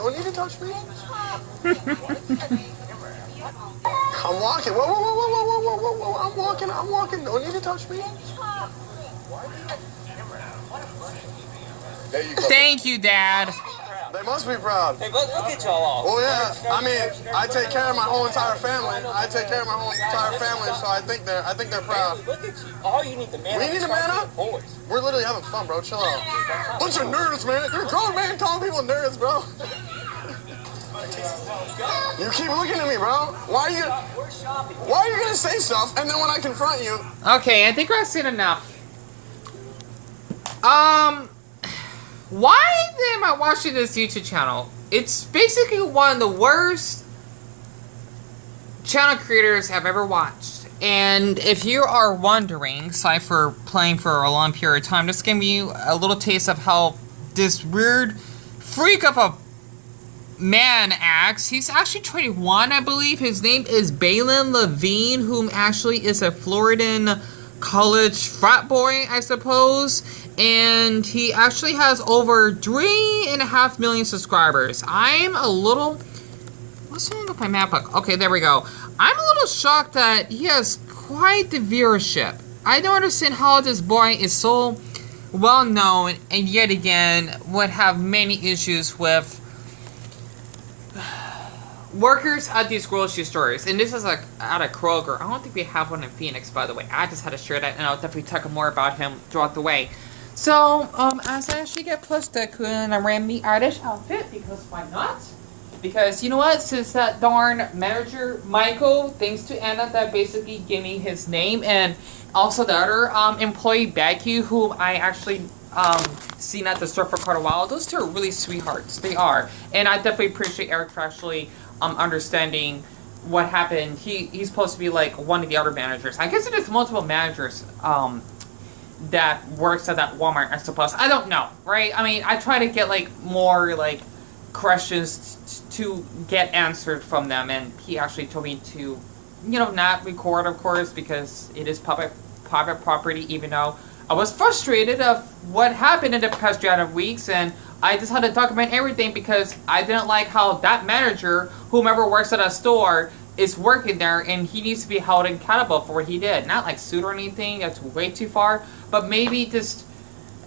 Don't need to touch me. I'm walking. Whoa, whoa, whoa, whoa, whoa, whoa, whoa, whoa. I'm walking. I'm walking. Don't need to touch me. There you go. Thank you, Dad. They must be proud. Hey, look at y'all all. Well, yeah. I mean, I take care of my whole entire family. I take care of my whole entire family, so I think they're proud. Hey, look at you. All you need to man up. We need to man up? Boys. We're literally having fun, bro. Chill out. Bunch of nerds, man. You're a grown man calling people nerds, bro. You keep looking at me, bro. Why are you gonna say stuff, and then when I confront you... Okay, I think I've seen enough. Why am I watching this YouTube channel? It's basically one of the worst channel creators I've ever watched. And if you are wondering, sorry for playing for a long period of time, just giving you a little taste of how this weird freak of a man acts. He's actually 21, I believe. His name is Balin Levine, whom actually is a Floridan college frat boy, I suppose. And he actually has over 3.5 million subscribers. I'm a little... What's wrong with my map book? Okay, there we go. I'm a little shocked that he has quite the viewership. I don't understand how this boy is so well known and yet again would have many issues with workers at these grocery stores. And this is like at a Kroger. I don't think we have one in Phoenix, by the way. I just had to share that, and I'll definitely talk more about him throughout the way. So, as I actually get pushed to and I ran the Irish outfit, because why not? Because, you know what, since that darn manager, Michael, thanks to Anna, that basically gave me his name, and also the other employee, Becky, whom I actually seen at the store for quite a while. Those two are really sweethearts. They are. And I definitely appreciate Eric for actually understanding what happened. He's supposed to be like one of the other managers. I guess it is multiple managers that works at that Walmart, I suppose. I don't know, right? I mean, I try to get like more like questions to get answered from them, and he actually told me to, you know, not record, of course, because it is private property, even though I was frustrated of what happened in the past weeks, and I just had to document everything because I didn't like how that manager, whomever works at a store, is working there, and he needs to be held accountable for what he did. Not like sued or anything, that's way too far, but maybe just,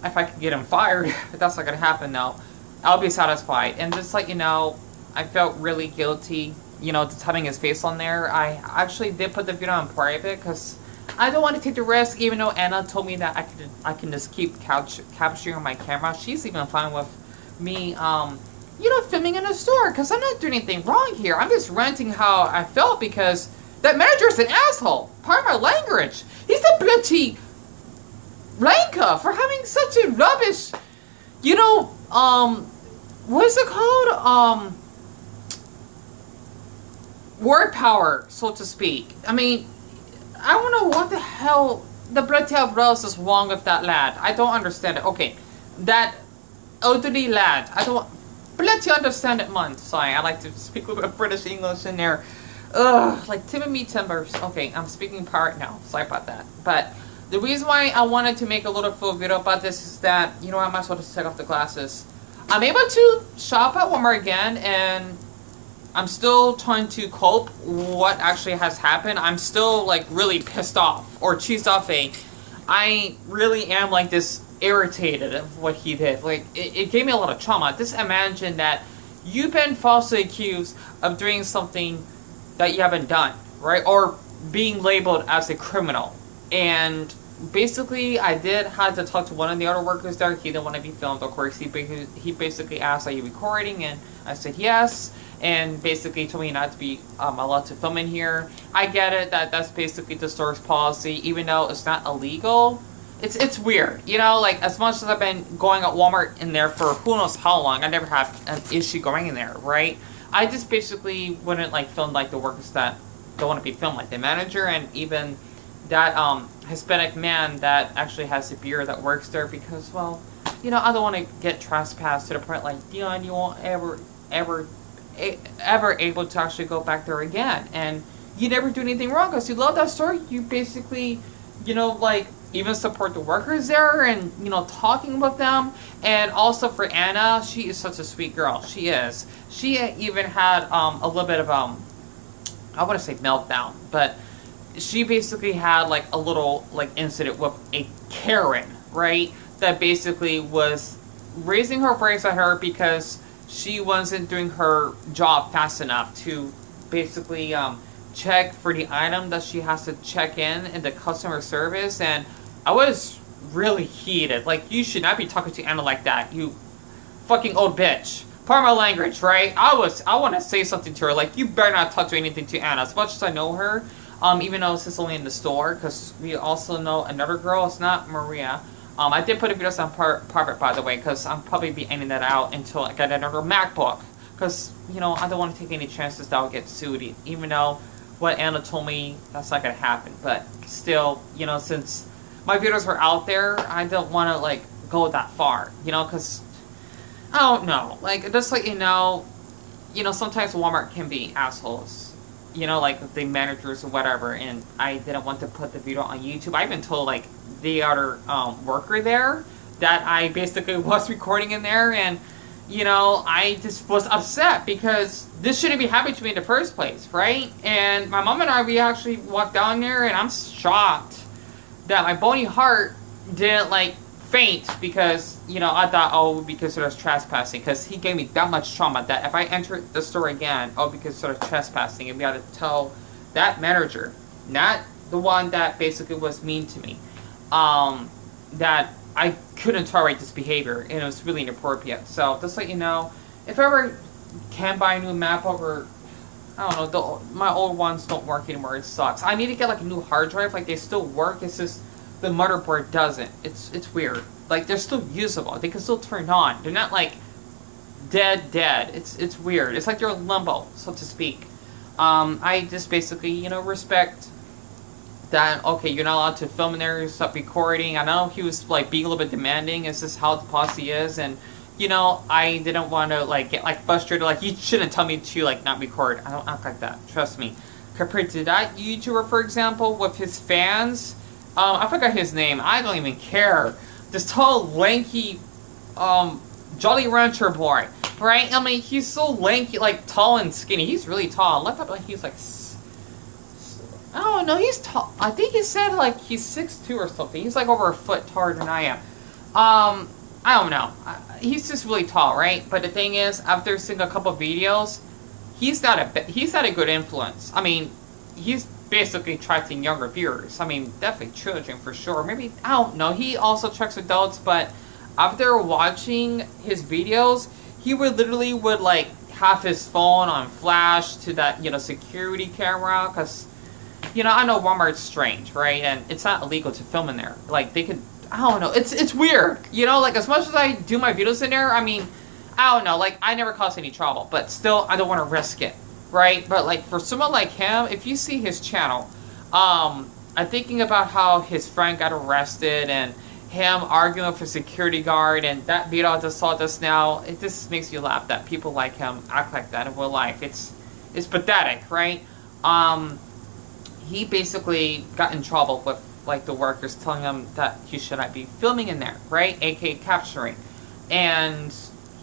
if I could get him fired, if that's not gonna happen though, I'll be satisfied. And just like, you know, I felt really guilty, you know, just having his face on there. I actually did put the video on private because I don't want to take the risk, even though Anna told me that I can just keep capturing on my camera. She's even fine with me, you know, filming in a store, because I'm not doing anything wrong here. I'm just ranting how I felt because that manager's an asshole. Pardon my language. He's a bloody Blanca for having such a rubbish, you know, what is it called? Word power, so to speak. I mean, I don't know what the hell the bloody hell else is wrong with that lad. I don't understand it. Okay, that elderly lad. I don't bloody understand it, man. Sorry, I like to speak with a British English in there. Ugh, like Timothy Timbers. Okay, I'm speaking part now. Sorry about that. But the reason why I wanted to make a little full video about this is that, you know, I might as well just take off the glasses. I'm able to shop at Walmart again, and I'm still trying to cope what actually has happened. I'm still like really pissed off or cheesed off. I really am like this irritated of what he did. Like it gave me a lot of trauma. Just imagine that you've been falsely accused of doing something that you haven't done, right? Or being labeled as a criminal. And basically, I did have to talk to one of the other workers there. He didn't want to be filmed, of course. He basically asked, are you recording? And I said yes. And basically told me not to be allowed to film in here. I get it, that's basically the store's policy, even though it's not illegal. It's weird, you know, like as much as I've been going at Walmart in there for who knows how long, I never had an issue going in there, right? I just basically wouldn't like film like the workers that don't want to be filmed, like the manager and even that Hispanic man that actually has a beard that works there, because, well, you know, I don't want to get trespassed to the point like, Dion, you won't ever able to actually go back there again. And you never do anything wrong because you love that store. You basically, you know, like, even support the workers there and, you know, talking with them. And also for Anna, she is such a sweet girl. She is. She even had a little bit of, I want to say meltdown, but she basically had like a little like incident with a Karen, right? That basically was raising her voice at her because she wasn't doing her job fast enough to basically check for the item that she has to check in the customer service. And I was really heated. Like, you should not be talking to Anna like that, you fucking old bitch. Pardon my language, right? I want to say something to her, like, you better not talk to anything to Anna. As much as I know her, even though it's just only in the store, because we also know another girl. It's not Maria. I did put a video on private, by the way, because I'm probably be ending that out until I get another MacBook. Because, you know, I don't want to take any chances that I'll get sued, even though what Anna told me, that's not going to happen. But still, you know, since my videos are out there, I don't want to, like, go that far, you know, because I don't know. Like, just like, you know, sometimes Walmart can be assholes. You know, like the managers or whatever, and I didn't want to put the video on YouTube. I even told, like, the other worker there that I basically was recording in there, and, you know, I just was upset because this shouldn't be happening to me in the first place, right? And my mom and I, we actually walked down there, and I'm shocked that my bony heart didn't, like, faint because, you know, I thought, oh, it would be considered as trespassing, because he gave me that much trauma that if I enter the store again, I'll be considered trespassing, and we had to tell that manager, not the one that basically was mean to me, that I couldn't tolerate this behavior, and it was really inappropriate. So, just let you know, if I ever can buy a new MacBook, or, I don't know, my old ones don't work anymore, it sucks. I need to get, like, a new hard drive. Like, they still work, it's just the motherboard doesn't. It's weird. Like, they're still usable. They can still turn on. They're not, like, dead. It's weird. It's like they're in limbo, so to speak. I just basically, you know, respect that, okay, you're not allowed to film in there, stop recording. I know he was, like, being a little bit demanding. It's just how the posse is, and, you know, I didn't want to, like, get, like, frustrated. Like, you shouldn't tell me to, like, not record. I don't act like that. Trust me. Compared to that YouTuber, for example, with his fans, I forgot his name. I don't even care. This tall, lanky, Jolly Rancher boy, right? I mean, he's so lanky, like, tall and skinny. He's really tall. I thought, like, he's, like, I don't know, he's tall. I think he said, like, he's 6'2" or something. He's, like, over a foot taller than I am. I don't know. He's just really tall, right? But the thing is, after seeing a couple videos, he's not a good influence. I mean, he's basically attracting younger viewers. I mean, definitely children for sure. Maybe, I don't know. He also attracts adults, but after watching his videos, he would literally like have his phone on flash to that, you know, security camera, because, you know, I know Walmart's strange, right? And it's not illegal to film in there. Like, they could, I don't know. It's weird, you know. Like, as much as I do my videos in there, I mean, I don't know. Like, I never cause any trouble, but still, I don't want to risk it. Right, but like for someone like him, if you see his channel, I'm thinking about how his friend got arrested and him arguing with a security guard, and that video I just saw just now. It just makes you laugh that people like him act like that in real life. It's pathetic, right? He basically got in trouble with, like, the workers telling him that he should not be filming in there, right? AKA capturing, and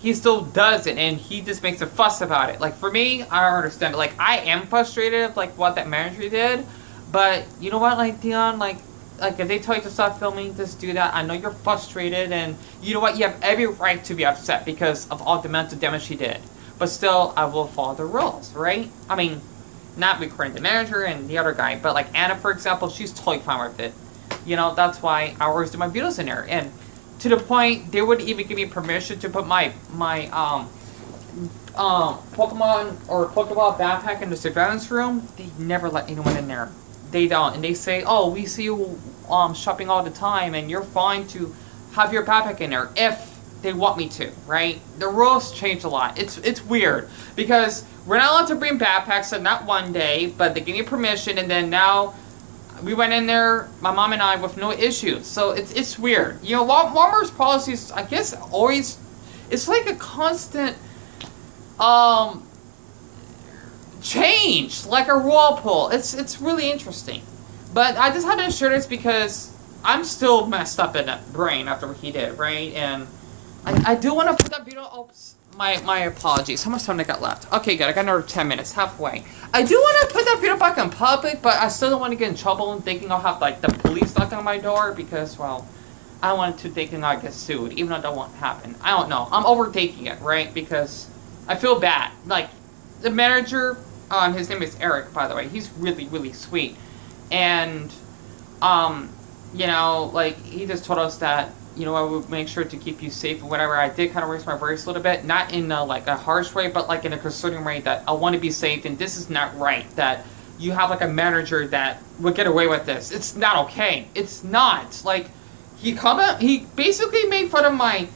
he still does it, and he just makes a fuss about it. Like, for me, I don't understand it. Like, I am frustrated, like, what that manager did, but you know what, like, Dion, like, if they tell you to stop filming, just do that. I know you're frustrated, and you know what, you have every right to be upset because of all the mental damage he did. But still, I will follow the rules, right? I mean, not recording the manager and the other guy, but, like, Anna, for example, she's totally fine with it. You know, that's why I always do my videos in there, and to the point, they would even give me permission to put my Pokemon or Pokeball backpack in the surveillance room. They never let anyone in there. They don't. And they say, oh, we see you shopping all the time, and you're fine to have your backpack in there if they want me to, right? The rules changed a lot. It's weird, because we're not allowed to bring backpacks, and not one day, but they give me permission, and then now we went in there, my mom and I, with no issues. So it's weird. You know, Walmart's policies, I guess, always, it's like a constant change, like a whirlpool. It's really interesting. But I just had to share this because I'm still messed up in the brain after what he did, right? And I do want to put that video up. My apologies. How much time I got left? Okay, good. I got another 10 minutes, halfway. I do want to put that video back in public, but I still don't want to get in trouble and thinking I'll have, like, the police knock on my door because, well, I don't want to thinking I'll get sued, even though that won't happen. I don't know. I'm overtaking it, right? Because I feel bad. Like, the manager, his name is Eric, by the way. He's really, really sweet. And, you know, like, he just told us that, you know, I would make sure to keep you safe or whatever. I did kind of raise my voice a little bit, not in like a harsh way, but like in a concerning way that I want to be safe and this is not right. That you have like a manager that would get away with this. It's not okay. It's not. Like, he basically made fun of my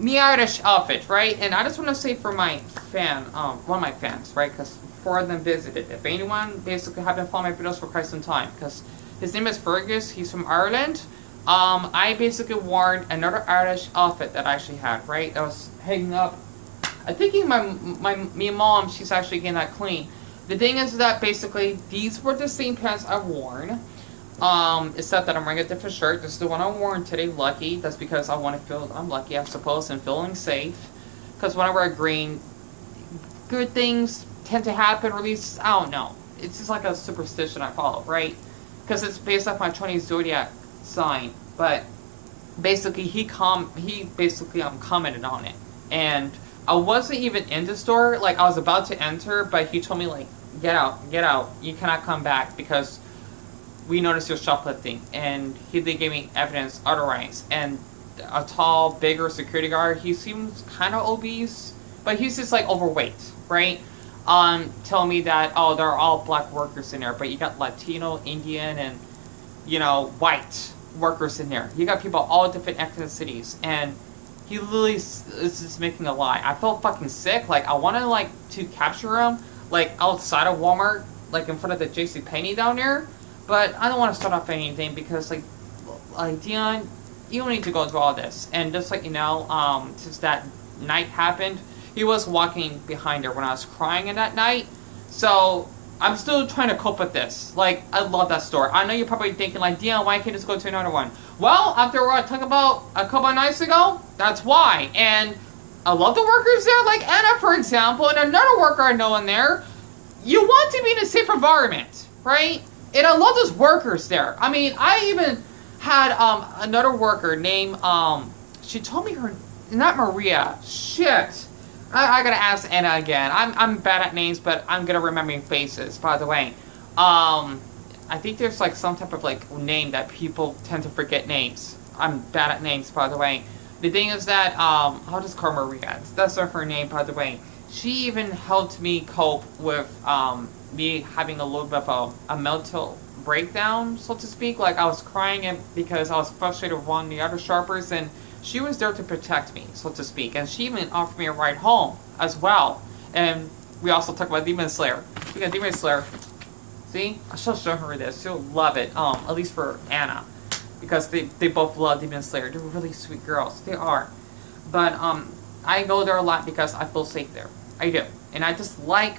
Irish outfit, right? And I just want to say for my fan, one of my fans, right? Because 4 of them visited. If anyone basically have been following my videos for quite some time, because his name is Fergus. He's from Ireland. I basically wore another Irish outfit that I actually had, right? That was hanging up. I think me mom, she's actually getting that clean. The thing is that basically these were the same pants I've worn. Except that I'm wearing a different shirt. This is the one I'm wearing today, lucky. That's because I want to feel, I'm lucky, I suppose, and feeling safe. Because when I wear green, good things tend to happen, or at least, I don't know. It's just like a superstition I follow, right? Because it's based off my 20 zodiac sign, but basically he basically commented on it, and I wasn't even in the store. Like, I was about to enter, but he told me, like, get out, you cannot come back because we noticed you're shoplifting, and they gave me evidence otherwise. And a tall, bigger security guard, he seems kind of obese, but he's just like overweight, right? Telling me that, oh, they're all black workers in there, but you got Latino, Indian, and, you know, white workers in there. You got people all different ethnicities, and he literally is just making a lie. I felt fucking sick. Like, I wanted, like, to capture him, like, outside of Walmart, like, in front of the JCPenney down there, but I don't want to start off anything because, like, Dion, you don't need to go through all this. And just like, you know, since that night happened, he was walking behind her when I was crying in that night, so I'm still trying to cope with this. Like, I love that store. I know you're probably thinking, like, Dion, why can't you just go to another one? Well, after what I talked about a couple of nights ago, that's why. And I love the workers there, like Anna, for example, and another worker I know in there. You want to be in a safe environment, right? And I love those workers there. I mean, I even had another worker named, she told me her, not Maria, shit. I gotta ask Anna again. I'm bad at names, but I'm good at remembering faces, by the way. I think there's like some type of like name that people tend to forget names. I'm bad at names, by the way. The thing is that, I'll just call Maria. That's her name, by the way. She even helped me cope with, me having a little bit of a mental breakdown, so to speak. Like, I was crying because I was frustrated with one of the other sharpers, and she was there to protect me, so to speak, and she even offered me a ride home as well. And we also talked about Demon Slayer. We got Demon Slayer. See, I shall show her this. She'll love it. At least for Anna, because they both love Demon Slayer. They're really sweet girls. They are. But I go there a lot because I feel safe there. I do, and I just like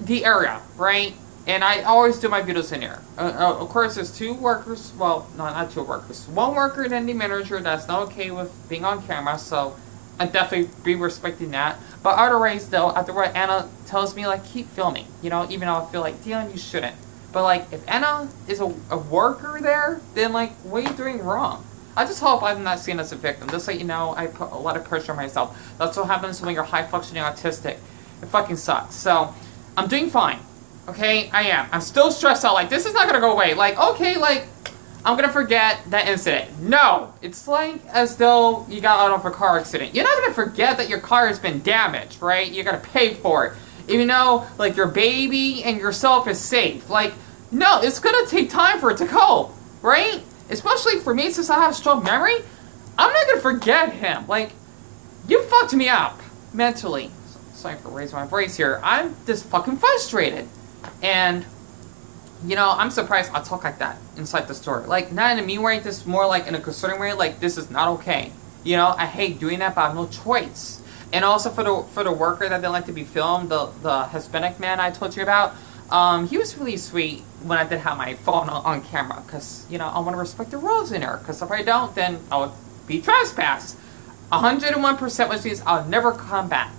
the area, right? And I always do my videos in there. Of course, there's 2 workers. Well, no, not 2 workers. 1 worker and then the manager that's not okay with being on camera. So I definitely be respecting that. But otherwise, though, after what Anna tells me, like, keep filming. You know, even though I feel like, Dion, you shouldn't. But, like, if Anna is a worker there, then, like, what are you doing wrong? I just hope I'm not seen as a victim. Just so you know, I put a lot of pressure on myself. That's what happens when you're high-functioning autistic. It fucking sucks. So, I'm doing fine. Okay, I am. I'm still stressed out. Like, this is not gonna go away. Like, okay, like, I'm gonna forget that incident. No! It's like as though you got out of a car accident. You're not gonna forget that your car has been damaged, right? You're gonna pay for it. Even though, like, your baby and yourself is safe. Like, no, it's gonna take time for it to cope, right? Especially for me, since I have strong memory, I'm not gonna forget him. Like, you fucked me up mentally. Sorry for raising my voice here. I'm just fucking frustrated. And, you know, I'm surprised I talk like that inside the store. Like, not in a mean way, just more like in a concerning way, like, this is not okay. You know, I hate doing that, but I have no choice. And also for the worker that didn't like to be filmed, the Hispanic man I told you about, He was really sweet when I did have my phone on camera, because, you know, I want to respect the rules in there, because if I don't, then I would be trespassed. 101% which means I'll never come back.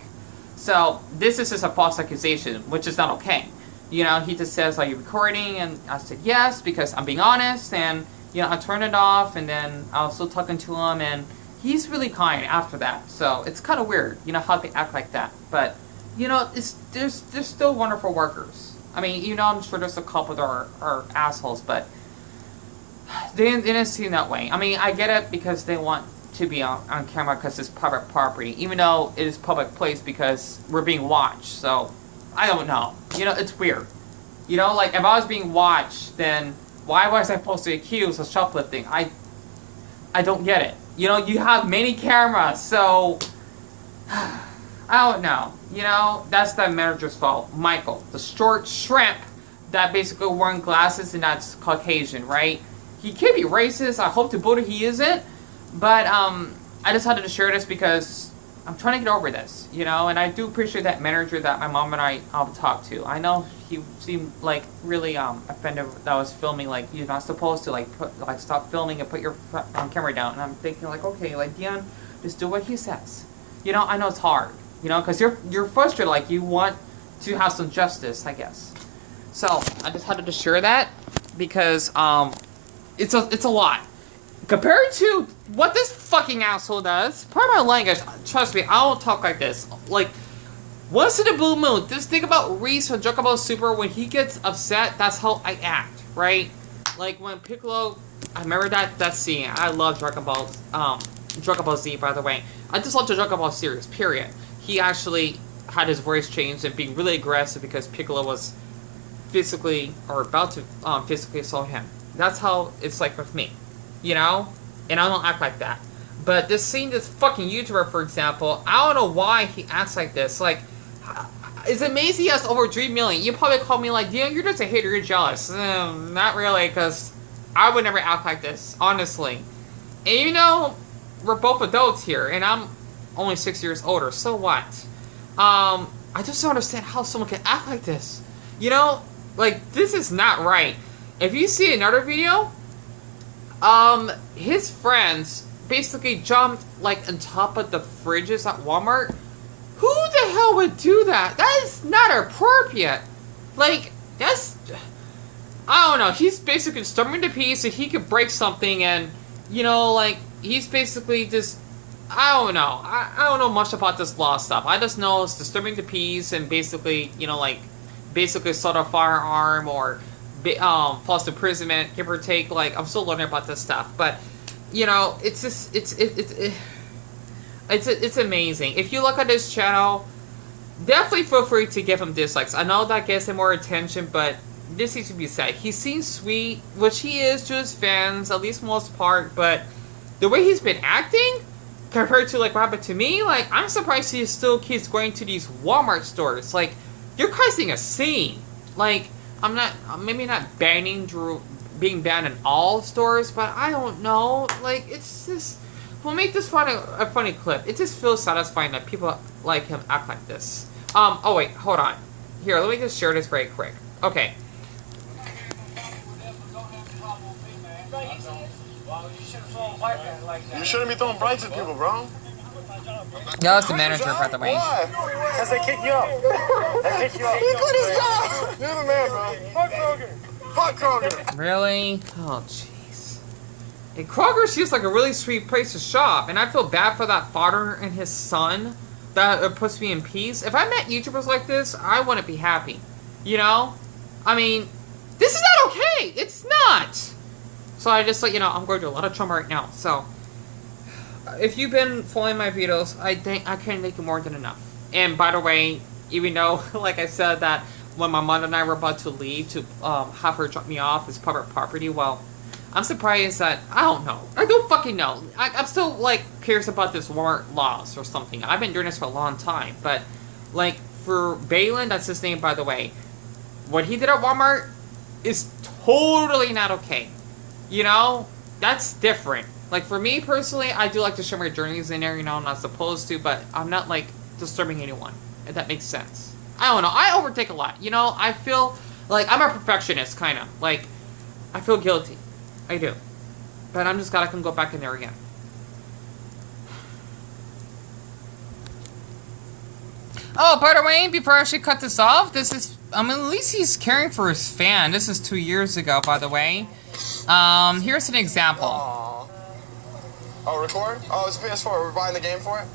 So, this is just a false accusation, which is not okay. You know, he just says, are you recording? And I said, yes, because I'm being honest, and, you know, I turned it off, and then I was still talking to him, and he's really kind after that. So, it's kind of weird, you know, how they act like that. But, you know, there's still wonderful workers. I mean, you know, I'm sure there's a couple that are assholes, but they didn't seem that way. I mean, I get it because they want to be on camera because it's private property, even though it is public place because we're being watched. So, I don't know. You know, it's weird. You know, like, if I was being watched, then why was I supposed to be accused of shoplifting? I don't get it. You know, you have many cameras, so I don't know. You know, that's the manager's fault. Michael, the short shrimp that basically wearing glasses and that's Caucasian, right? He can be racist. I hope to Buddha he isn't. But I just wanted to share this because I'm trying to get over this, you know, and I do appreciate that manager that my mom and I talked to. I know he seemed like really offended that I was filming, like you're not supposed to stop filming and put your camera down. And I'm thinking like, okay, like Dion, just do what he says. You know, I know it's hard, you know, because you're frustrated, like you want to have some justice, I guess. So I just had to share that because it's a lot. Compared to what this fucking asshole does, pardon my language, trust me, I don't talk like this. Like, once in a blue moon, just think about Reese from Dragon Ball Super, when he gets upset, that's how I act, right? Like, when Piccolo, I remember that scene, I love Dragon Ball Z, by the way. I just love the Dragon Ball series, period. He actually had his voice changed and being really aggressive because Piccolo was physically, or about to physically assault him. That's how it's like with me. You know? And I don't act like that. But this scene, this fucking YouTuber, for example, I don't know why he acts like this. Like, it's amazing he has over 3 million. You probably call me like, you're just a hater, you're jealous. Not really, because I would never act like this, honestly. And you know, we're both adults here, and I'm only 6 years older, so what? I just don't understand how someone can act like this. You know? Like, this is not right. If you see another video, his friends basically jumped, like, on top of the fridges at Walmart. Who the hell would do that? That is not appropriate. Like, that's... I don't know. He's basically storming the piece so he could break something and, you know, like, he's basically just... I don't know. I don't know much about this law stuff. I just know it's disturbing the peace and basically, you know, like, basically assault a firearm or... false imprisonment, give or take. Like, I'm still learning about this stuff, but you know, it's just it's amazing. If you look at his channel, definitely feel free to give him dislikes. I know that gets him more attention, but this needs to be said. He seems sweet, which he is to his fans, at least most part, but the way he's been acting compared to like what happened to me, like, I'm surprised he still keeps going to these Walmart stores. Like, you're causing a scene. Like, I'm not, maybe not being banned in all stores, but I don't know. Like, it's just, we'll make this a funny clip. It just feels satisfying that people like him act like this. Oh wait, hold on. Here, let me just share this very quick. Okay. You shouldn't be throwing brights at people, bro. That was the manager, by the way. Why? Because they kick you out. They kick you out. He quit his job. You're the man, bro. Fuck Kroger. Fuck Kroger. Really? Oh, jeez. And Kroger seems like a really sweet place to shop, and I feel bad for that father and his son that puts me in peace. If I met YouTubers like this, I wouldn't be happy. You know? I mean, this is not okay. It's not. So I just, like, you know, I'm going through a lot of trauma right now, so... If you've been following my videos, I think I can't make it more than enough. And by the way, even though, like I said, that when my mother and I were about to leave to have her drop me off as public property, well, I'm surprised that, I don't know. I don't fucking know. I'm still, like, curious about this Walmart laws or something. I've been doing this for a long time, but, like, for Balin, that's his name, by the way, what he did at Walmart is totally not okay. You know? That's different. Like, for me, personally, I do like to share my journeys in there, you know, I'm not supposed to, but I'm not, like, disturbing anyone, if that makes sense. I don't know, I overtake a lot, you know, I feel Like, I'm a perfectionist, kind of. Like, I feel guilty. I do. But I'm just glad I can go back in there again. Oh, by the way, before I actually cut this off, this is, at least he's caring for his fan. This is 2 years ago, by the way. Here's an example. Aww. Oh, record? Oh, it's a PS4. We're buying the game for it?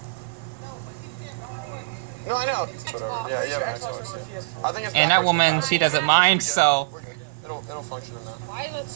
No, I know. Whatever. Yeah, you have an Xbox. Yeah. I think it's And that woman, she doesn't mind, so... It'll function in that. Why is it so